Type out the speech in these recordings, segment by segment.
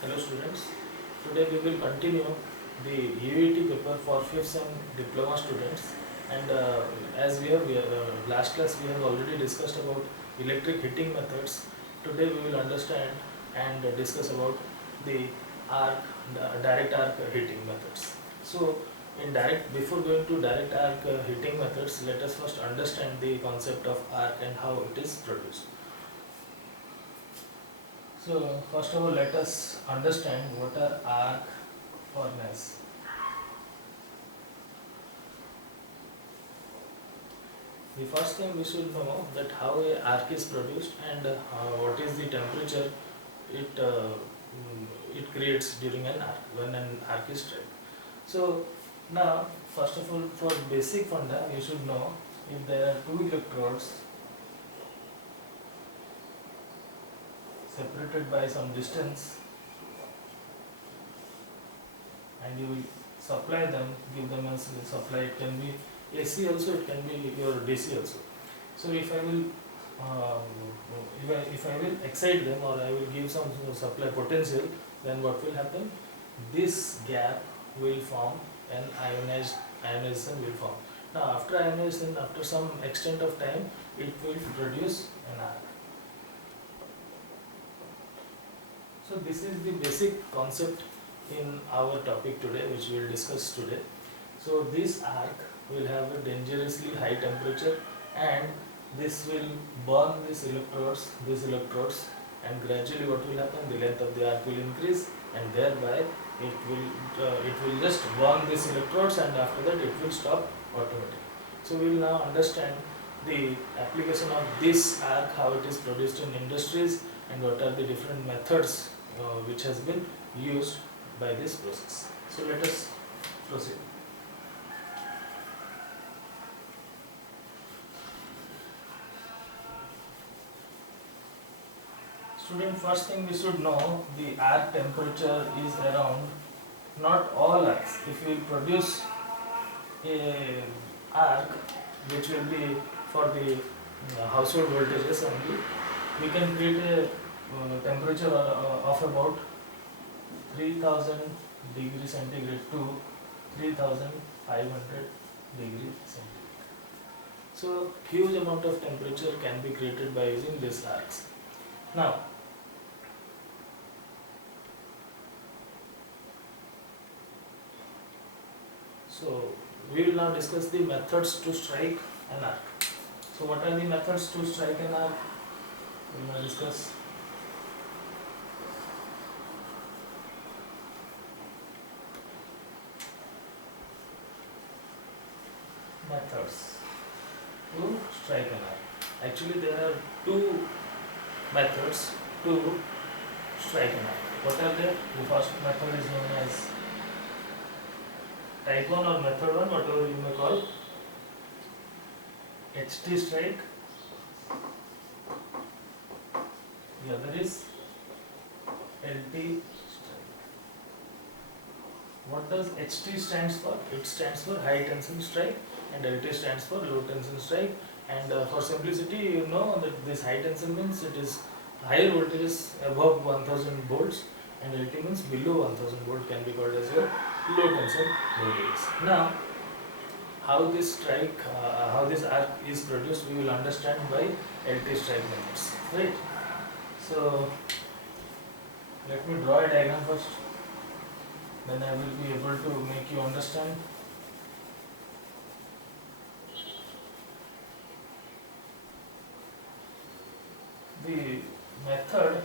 Hello students, today we will continue the UET paper for 5th sem diploma students, and as last class we have already discussed about electric heating methods. Today we will understand and discuss about the arc, direct arc heating methods. So before going to direct arc heating methods, let us first understand the concept of arc and how it is produced. So first of all, let us understand what are arc furnace. The first thing we should know that how a arc is produced and what is the temperature it it creates during an arc when an arc is struck. So now first of all, for basic funda you should know if there are two electrodes separated by some distance and you will supply them, give them a supply. It can be AC also, it can be your DC also. So if I will if I will excite them or I will give some supply potential, then what will happen? This gap will form an ionization will form. Now after ionization, after some extent of time, it will produce an arc. So this is the basic concept in our topic today, which we will discuss today. So this arc will have a dangerously high temperature, and this will burn these electrodes, and gradually what will happen? The length of the arc will increase, and thereby it will just burn these electrodes, and after that it will stop automatically. So we will now understand the application of this arc, how it is produced in industries, and what are the different methods which has been used by this process. So let us proceed. Student, first thing we should know, the arc temperature is around, not all arcs. If we produce a arc which will be for the household voltages only, we can create a temperature of about 3000 degree centigrade to 3500 degree centigrade. So huge amount of temperature can be created by using these arcs. Now so we will now discuss the methods to strike an arc. So what are the methods to strike an arc? We will now discuss. Methods to strike an arc. Actually, there are two methods to strike an arc. What are they? The first method is known as type 1 or method 1, whatever you may call. HT strike. The other is LT strike. What does HT stands for? It stands for high tension strike, and LT stands for low tension strike. And for simplicity, you know that this high tension means it is higher voltages above 1000 volts, and LT means below 1000 volt, can be called as your low tension voltages. Now, how this arc is produced, we will understand by LT strike methods, right? So let me draw a diagram first, then I will be able to make you understand. The method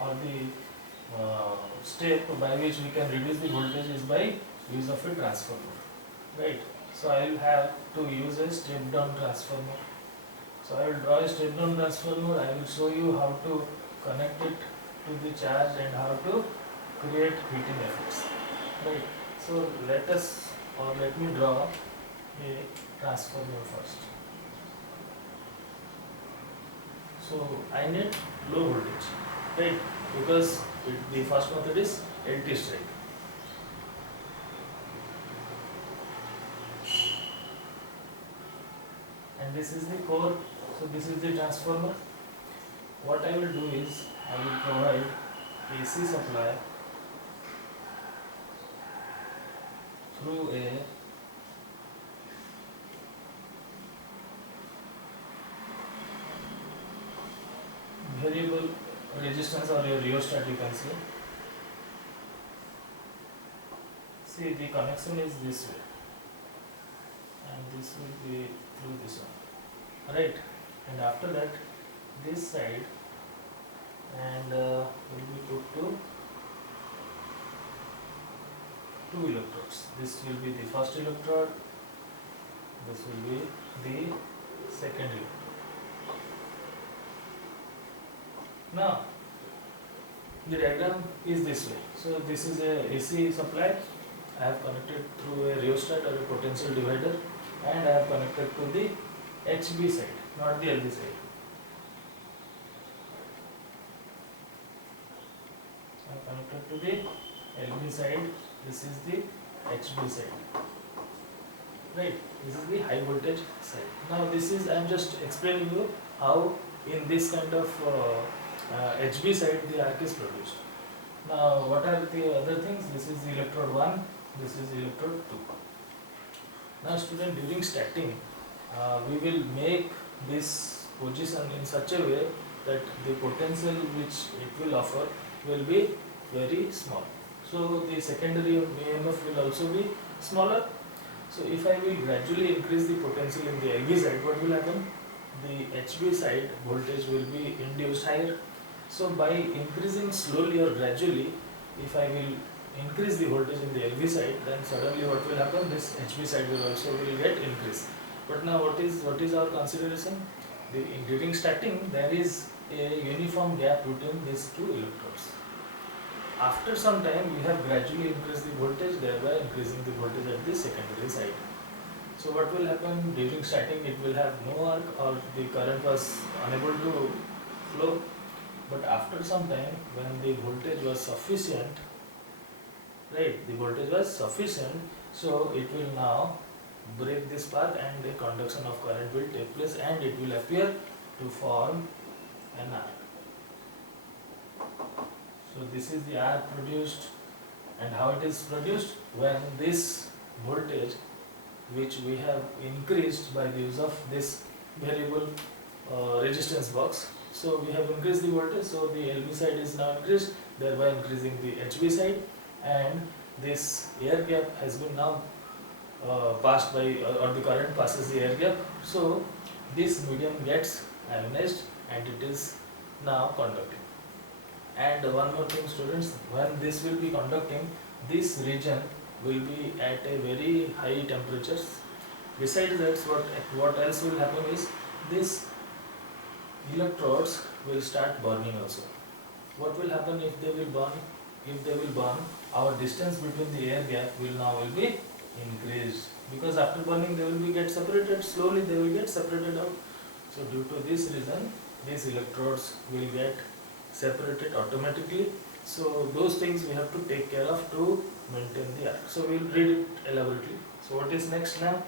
or the step by which we can reduce the voltage is by use of a transformer, right? So I will have to use a step down transformer. So I will draw a step down transformer. I will show you how to connect it to the charge and how to create heating effects, right? So let me draw a transformer first. So I need low voltage, right? Because the first method is LT strike. And this is the core, so this is the transformer. What I will do is I will provide AC supply through a variable resistance or your rheostat, you can say. See, the connection is this way, and this will be through this one, right? And after that, this side and will be put to two electrodes. This will be the first electrode. This will be the second electrode. Now, the diagram is this way. So this is a AC supply. I have connected through a rheostat or a potential divider, and I have connected to the HV side, not the LV side. I have connected to the LV side. This is the HV side. Right. This is the high voltage side. Now this is, I am just explaining you how in this kind of HV side the arc is produced. Now what are the other things? This is the electrode 1, this is electrode 2. Now student, during starting we will make this position in such a way that the potential which it will offer will be very small. So the secondary EMF will also be smaller. So if I will gradually increase the potential in the LV side, what will happen? The HV side voltage will be induced higher. So by increasing slowly or gradually, if I will increase the voltage in the LV side, then suddenly what will happen? This HV side will also get increased. But now what is our consideration? During starting, there is a uniform gap between these two electrodes. After some time, we have gradually increased the voltage, thereby increasing the voltage at the secondary side. So what will happen? During starting, it will have no arc or the current was unable to flow. But after some time, when the voltage was sufficient, right, the voltage was sufficient, so it will now break this path and the conduction of current will take place and it will appear to form an arc. So this is the arc produced, and how it is produced? When this voltage which we have increased by the use of this variable resistance box. So we have increased the voltage, so the LV side is now increased, thereby increasing the HV side, and this air gap has been now passed by, or the current passes the air gap. So this medium gets ionized and it is now conducting. And one more thing students, when this will be conducting, this region will be at a very high temperatures. Besides that, what else will happen is, this electrodes will start burning also. What will happen if they will burn? If they will burn, our distance between the air gap will be increased, because after burning they will be get separated, slowly they will get separated out. So due to this reason, these electrodes will get separated automatically. So those things we have to take care of to maintain the arc. So we will read it elaborately. So what is next now?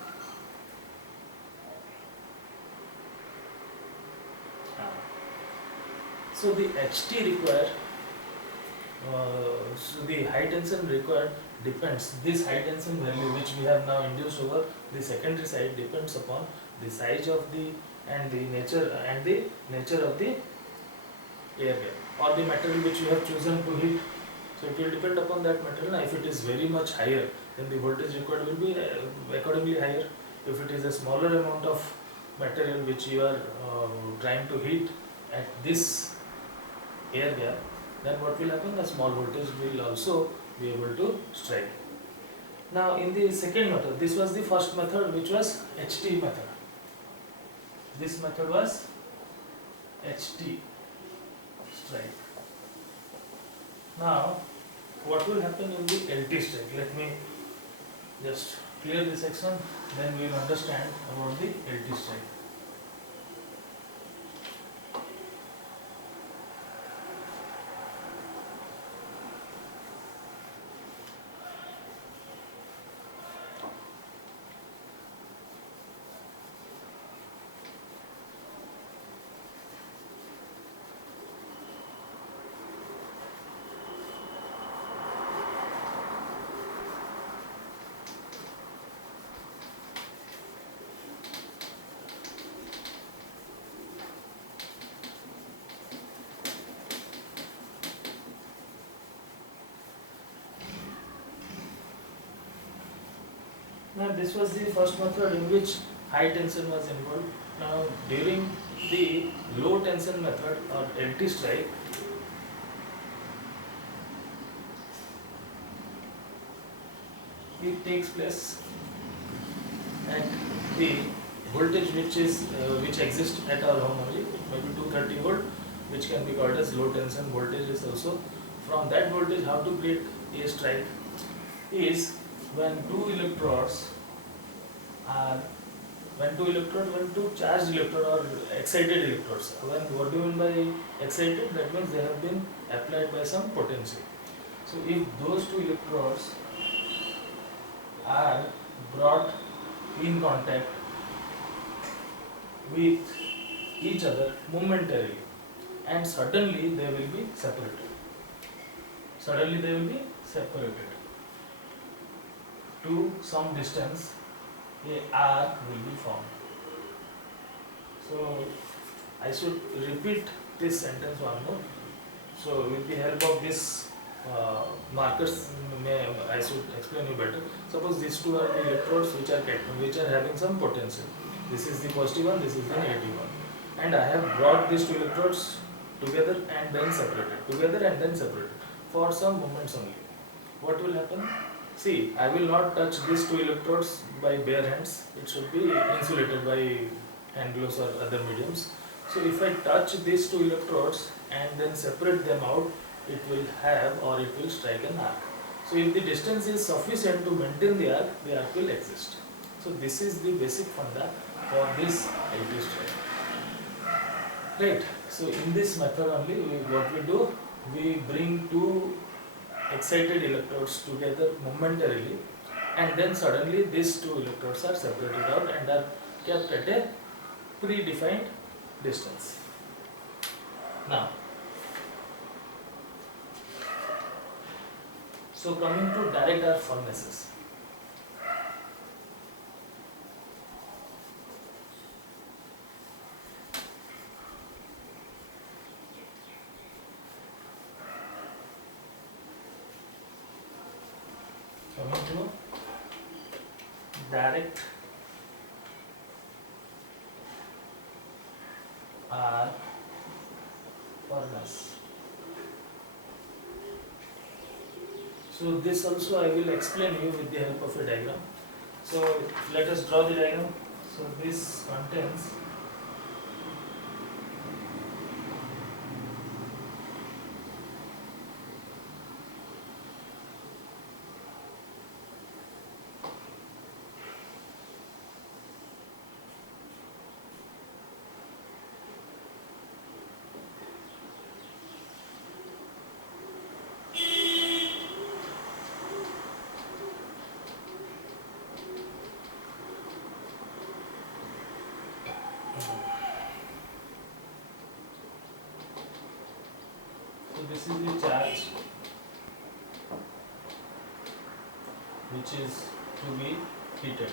So the HT required, so the high tension required depends, this high tension value which we have now induced over the secondary side depends upon the size of the and the nature of the air gap or the material which you have chosen to heat. So it will depend upon that material. If it is very much higher, then the voltage required will be accordingly higher. If it is a smaller amount of material which you are trying to heat at this air gap, then what will happen? The small voltage will also be able to strike. Now in the second method, this was the first method which was HT method. This method was HT strike. Now what will happen in the LT strike? Let me just clear this section, then we will understand about the LT strike. Now this was the first method in which high tension was involved. Now during the low tension method or LT strike, it takes place at the voltage which exists at our home only, maybe 230 volt, which can be called as low tension voltage is also. From that voltage, how to create a strike is when are when two charged electrode or excited electrodes. What do you mean by excited? That means they have been applied by some potential. So if those two electrodes are brought in contact with each other momentarily, and suddenly they will be separated. Suddenly they will be separated. To some distance, a arc will be formed. So I should repeat this sentence one more. So with the help of this markers, I should explain you better. Suppose these two are the electrodes which are having some potential. This is the positive one, this is the negative one, and I have brought these two electrodes together and then separated for some moments only. What will happen? See, I will not touch these two electrodes by bare hands. It should be insulated by hand gloves or other mediums. So if I touch these two electrodes and then separate them out, it will strike an arc. So if the distance is sufficient to maintain the arc will exist. So this is the basic funda for this LT strike. Right. So in this method only, what we do, we bring two excited electrodes together momentarily, and then suddenly these two electrodes are separated out and are kept at a predefined distance. Now, so coming to direct arc furnaces. Coming to direct arc furnace. So this also I will explain you with the help of a diagram. So let us draw the diagram. So this contains this is the charge which is to be heated.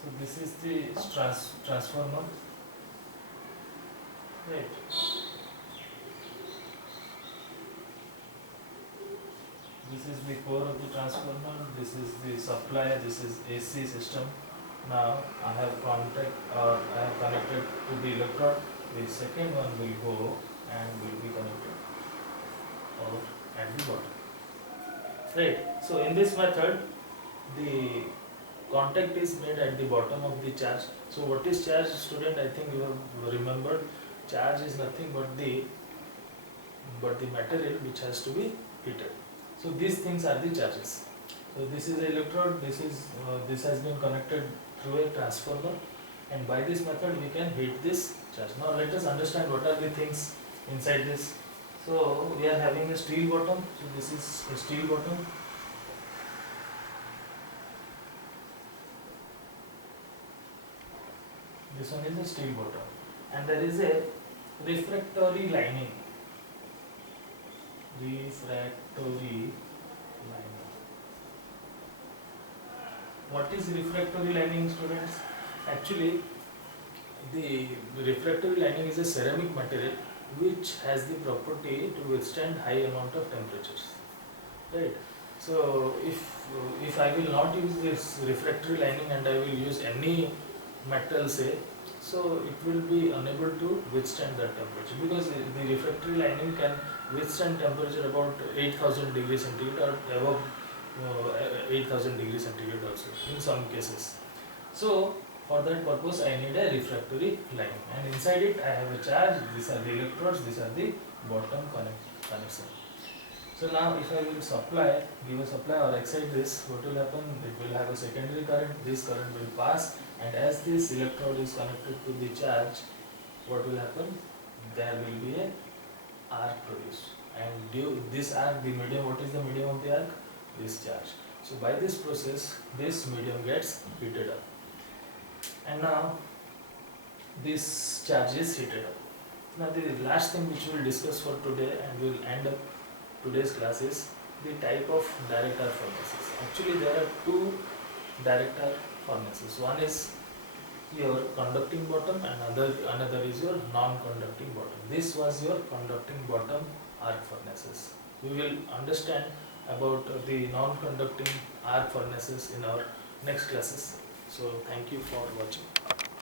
So this is the transformer, right? This is the core of the transformer, this is the supply, this is AC system. Now I have connected to the electrode. The second one will go and will be connected over at the bottom. Right. So in this method, the contact is made at the bottom of the charge. So what is charge, student? I think you have remembered. Charge is nothing but the material which has to be heated. So these things are the charges. So this is the electrode. This has been connected through a transformer, and by this method we can heat this charge. Now let us understand what are the things inside this. So we are having a steel bottom. So this is a steel bottom. This one is a steel bottom, and there is a refractory lining. Refractory lining. What is refractory lining, students? Actually, the refractory lining is a ceramic material which has the property to withstand high amount of temperatures. Right. So if I will not use this refractory lining and I will use any metal, say, so it will be unable to withstand that temperature, because the refractory lining can withstand temperature about 8000 degrees centigrade or above 8000 degrees centigrade also in some cases. So for that purpose I need a refractory lining, and inside it I have a charge. These are the electrodes, these are the bottom connection. So now if I will supply, give a supply or excite this, what will happen? It will have a secondary current, this current will pass, and as this electrode is connected to the charge, what will happen? There will be a arc produced, and due this arc, the medium, what is the medium of the arc? This charge. So by this process, this medium gets heated up, and now this charge is heated up. Now the last thing which we will discuss for today and we will end up today's class is the type of direct arc furnaces. Actually there are two direct arc furnaces. One is your conducting bottom and another is your non-conducting bottom. This was your conducting bottom arc furnaces. We will understand about the non-conducting arc furnaces in our next classes. So thank you for watching.